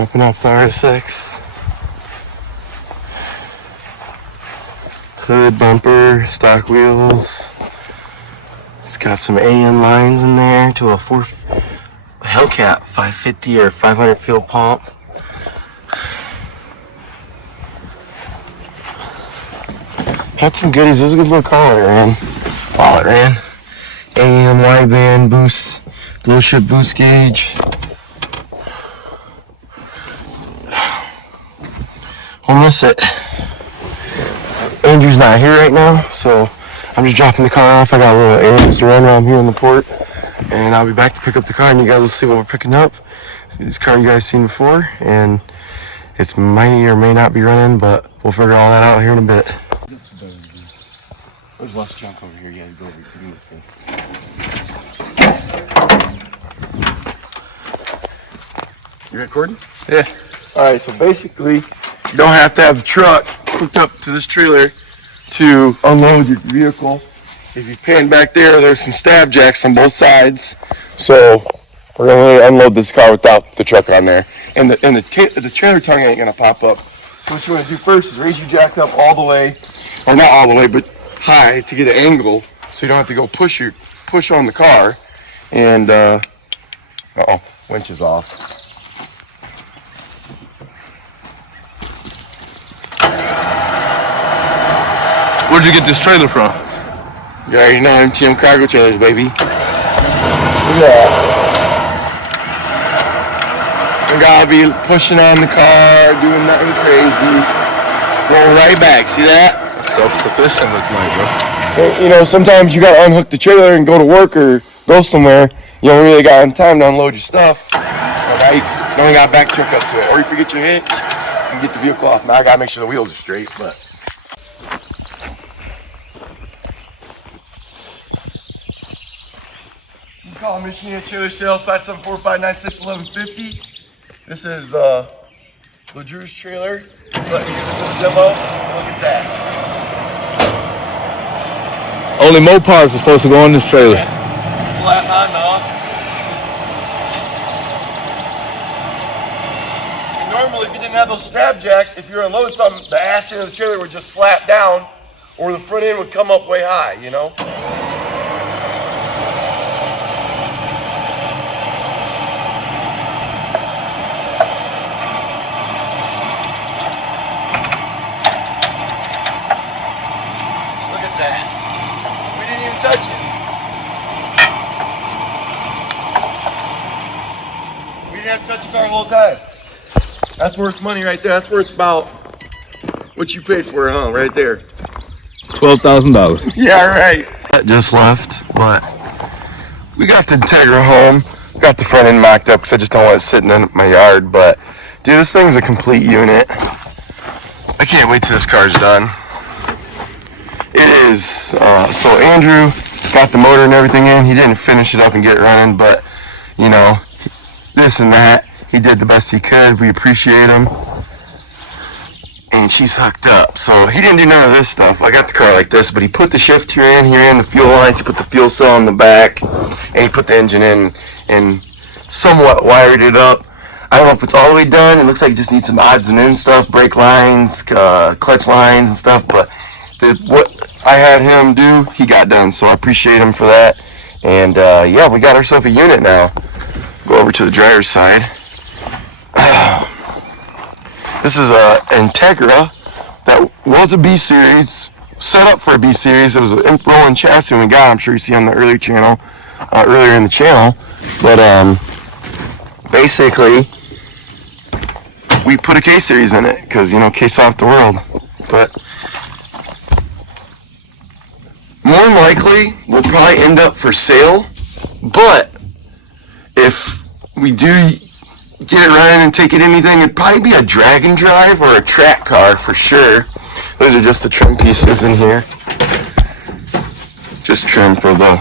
Dropping off the R6. Hood, bumper, stock wheels. It's got some AN lines in there to a Hellcat 550 or 500 fuel pump. Had some goodies. It was a good little car while it ran. AM, wideband, boost, dealership boost gauge. I'll miss it. Andrew's not here right now, so I'm just dropping the car off. I got a little errands to run while I'm here in the port, and I'll be back to pick up the car, and you guys will see what we're picking up. This car you guys seen before, and it may or may not be running, but we'll figure all that out here in a bit. There's less junk over here. You gotta go over here. You recording? Yeah. Alright, so basically, you don't have to have the truck hooked up to this trailer to unload your vehicle. If you pan back there, there's some stab jacks on both sides. So we're gonna unload this car without the truck on there. And the trailer tongue ain't gonna pop up. So what you wanna do first is raise your jack up all the way, or not all the way, but high to get an angle so you don't have to go push on the car. And uh-oh, winch is off. Where'd you get this trailer from? You already know, MTM cargo trailers, baby. Yeah. We gotta be pushing on the car, doing nothing crazy. Roll right back, see that? Self-sufficient looks like, bro. You know, sometimes you gotta unhook the trailer and go to work or go somewhere. You don't really got time to unload your stuff. Right? You only got back truck up to it. Or you forget your hitch, you can get the vehicle off. Now I gotta make sure the wheels are straight, but. You can call Michigan Trailer Sales 574-596-1150. This is LeDrew's trailer. Let me get the demo. Look at that. Only Mopars are supposed to go on this trailer. Yeah. It's the last hot dog. And normally, if you didn't have those stab jacks, if you were unloading something, the ass end of the trailer would just slap down, or the front end would come up way high, you know? We didn't even touch it. We didn't have to touch the car the whole time. That's worth money right there. That's worth about what you paid for it, huh? Right there. $12,000. Yeah, right. That just left, but we got the Integra home. Got the front end mocked up because I just don't want it sitting in my yard. But dude, this thing's a complete unit. I can't wait till this car's done. It is, so Andrew got the motor and everything in. He didn't finish it up and get it running, but, you know, this and that. He did the best he could. We appreciate him. And she's hooked up. So he didn't do none of this stuff. I got the car like this, but he put the shifter in. He ran the fuel lines. He put the fuel cell in the back. And he put the engine in and somewhat wired it up. I don't know if it's all the way done. It looks like it just needs some odds and ends stuff, brake lines, clutch lines and stuff, but what I had him do, he got done, so I appreciate him for that. And yeah, we got ourselves a unit now. Go over to the driver's side. This is a Integra that was a B series, set up for a B series. It was a rolling chassis when we got it. I'm sure you see on the earlier in the channel. But basically, we put a K series in it because, you know, K's off the world. But more than likely, we'll probably end up for sale. But if we do get it running and take it anything, it'd probably be a drag and drive or a track car for sure. Those are just the trim pieces in here. Just trim for the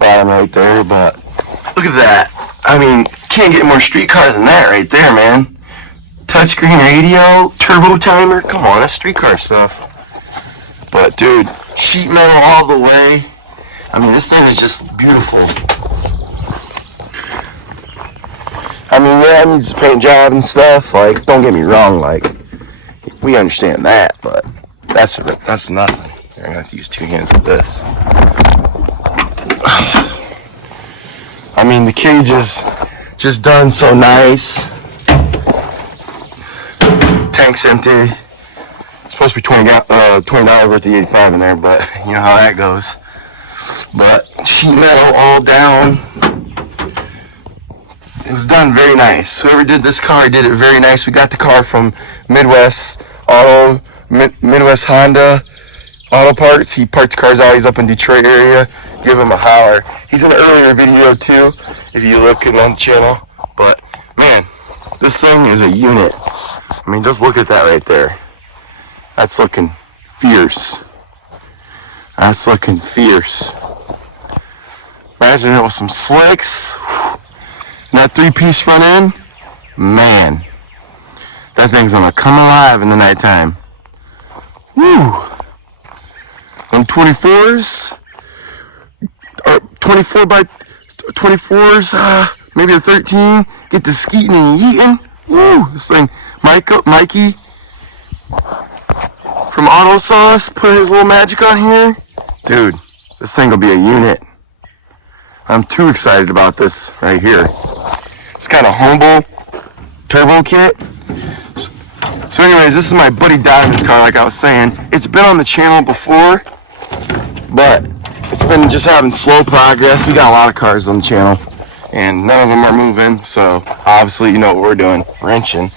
bottom right there, but look at that. I mean, can't get more street car than that right there, man. Touchscreen radio, turbo timer, come on, that's street car stuff. But dude, sheet metal all the way. I mean, this thing is just beautiful. I mean, yeah, it needs a paint job and stuff. Like, don't get me wrong. Like, we understand that, but that's nothing. You're gonna have to use two hands for this. I mean, the cage is just done so nice. Tank's empty. It's supposed to be $20 worth of 85 in there, but you know how that goes. But sheet metal all down. It was done very nice. Whoever did this car did it very nice. We got the car from Midwest Honda Auto Parts. He parts cars out. He's up in Detroit area. Give him a holler. He's in an earlier video too, if you look on the channel. But man, this thing is a unit. I mean, just look at that right there. That's looking fierce. That's looking fierce. Imagine it with some slicks. And that 3-piece front end, man, that thing's gonna come alive in the nighttime. Woo! On 24s, or 24 by 24s, maybe a 13, get the skeeting and yeeting. Woo! This thing, Mikey from Auto Sauce put his little magic on here. Dude, this thing will be a unit. I'm too excited about this right here. It's got a humble turbo kit. So anyways, this is my buddy Diamond's car, like I was saying. It's been on the channel before, but it's been just having slow progress. We got a lot of cars on the channel, and none of them are moving, so obviously you know what we're doing. Wrenching.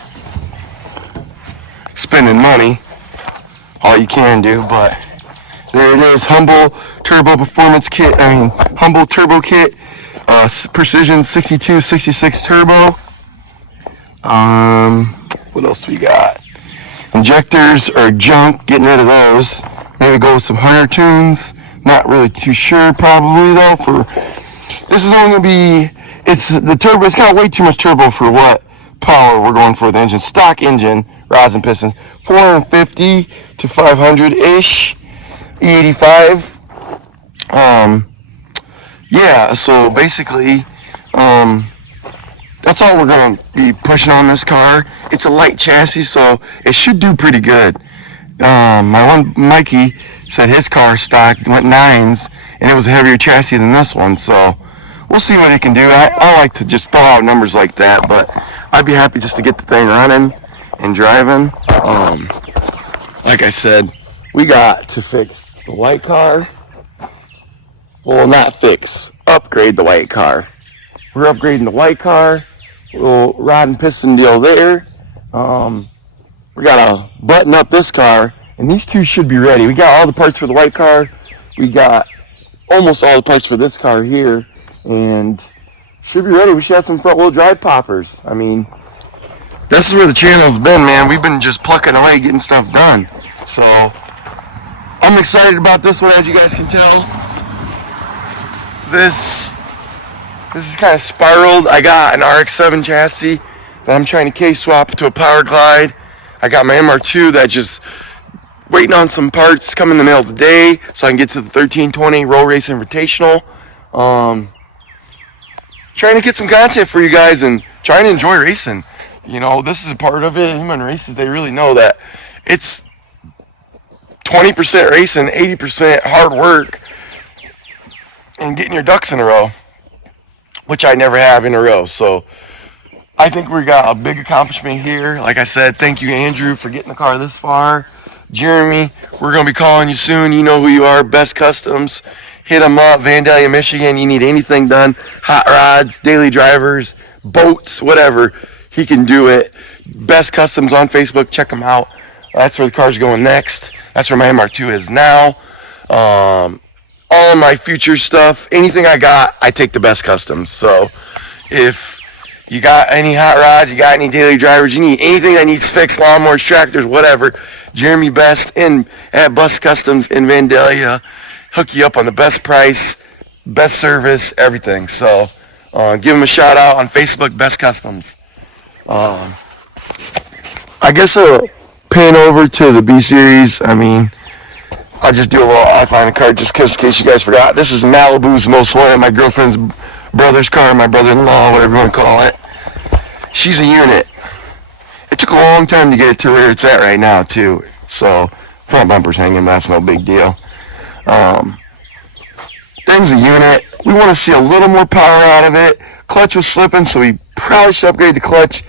Spending money. All you can do, but there it is. Humble turbo performance kit. Humble turbo kit. Precision 62, 66 turbo. What else we got? Injectors are junk. Getting rid of those. Maybe go with some higher tunes. Not really too sure. Probably though. This is only gonna be. It's the turbo. It's got way too much turbo for what power we're going for. The engine, stock engine, rods and pistons, 450 to 500 ish. E85. Yeah, so basically, that's all we're going to be pushing on this car. It's a light chassis, so it should do pretty good. My one Mikey said his car stock went 9s, and it was a heavier chassis than this one, so we'll see what it can do. I like to just throw out numbers like that, but I'd be happy just to get the thing running and driving. Like I said, we got to fix the white car. Well, not fix, upgrade the white car. We're upgrading the white car. Little rod and piston deal there. We gotta button up this car, and these two should be ready. We got all the parts for the white car. We got almost all the parts for this car here, and should be ready. We should have some front wheel drive poppers. I mean, this is where the channel's been, man. We've been just plucking away, getting stuff done. So I'm excited about this one, as you guys can tell. This is kind of spiraled. I got an RX-7 chassis that I'm trying to K-swap to a Power Glide. I got my MR2 that just waiting on some parts coming in the mail today so I can get to the 1320 Roll Race Invitational. Trying to get some content for you guys and try and enjoy racing. You know, this is a part of it. Human races, they really know that it's 20% racing, 80% hard work, and getting your ducks in a row, which I never have in a row. So I think we got a big accomplishment here. Like I said, thank you, Andrew, for getting the car this far. Jeremy, we're going to be calling you soon. You know who you are, Best Customs. Hit them up, Vandalia, Michigan. You need anything done, hot rods, daily drivers, boats, whatever. He can do it. Best Customs on Facebook. Check them out. That's where the car's going next. That's where my MR2 is now. All of my future stuff, anything I got, I take to Best Customs. So if you got any hot rods, you got any daily drivers, you need anything that needs fixed, lawnmowers, tractors, whatever, Jeremy Best at Best Customs in Vandalia, hook you up on the best price, best service, everything. So give them a shout out on Facebook, Best Customs. I guess I'll pan over to the B Series. I mean, I'll just do a little outline of car just in case you guys forgot. This is Malibu's most wanted, my girlfriend's brother's car, my brother-in-law, whatever you want to call it. She's a unit. It took a long time to get it to where it's at right now, too. So, front bumper's hanging, that's no big deal. Thing's a unit. We want to see a little more power out of it. Clutch was slipping, so we probably should upgrade the clutch.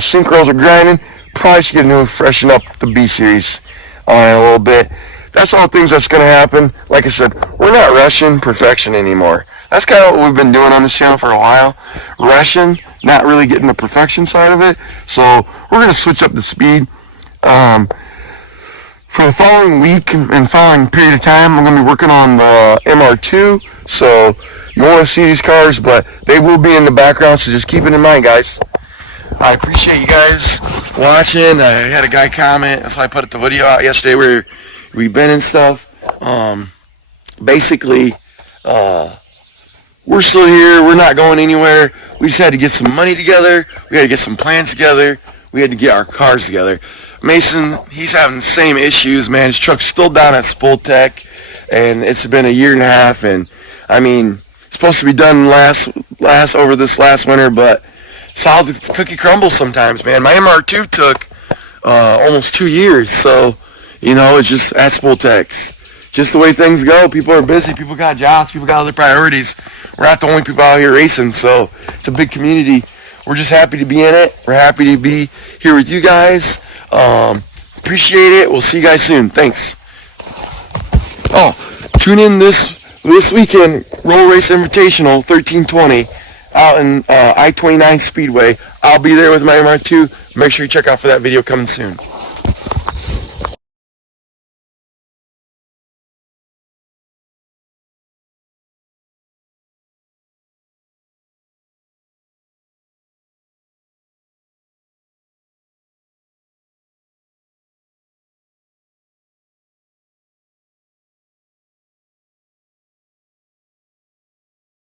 Sync rolls are grinding. Probably should get a new freshen up the B Series on it a little bit. That's all things that's going to happen. Like I said, we're not rushing perfection anymore. That's kind of what we've been doing on this channel for a while. Rushing, not really getting the perfection side of it. So we're going to switch up the speed. For the following week and following period of time, I'm going to be working on the MR2. So you want to see these cars, but they will be in the background, so just keep it in mind, guys. I appreciate you guys watching. I had a guy comment, that's why I put the video out yesterday where we've been and stuff. Basically, we're still here. We're not going anywhere. We just had to get some money together. We had to get some plans together. We had to get our cars together. Mason, he's having the same issues, man. His truck's still down at Spoltech, and it's been a year and a half. And I mean, it's supposed to be done over this last winter, but solid cookie crumbles sometimes, man. My MR2 took almost 2 years, so you know, it's just at Spoltech. Just the way things go. People are busy. People got jobs. People got other priorities. We're not the only people out here racing, so it's a big community. We're just happy to be in it. We're happy to be here with you guys. Appreciate it. We'll see you guys soon. Thanks. Oh, tune in this weekend, Roll Race Invitational 1320 out in I-29 Speedway. I'll be there with my MR2. Make sure you check out for that video coming soon.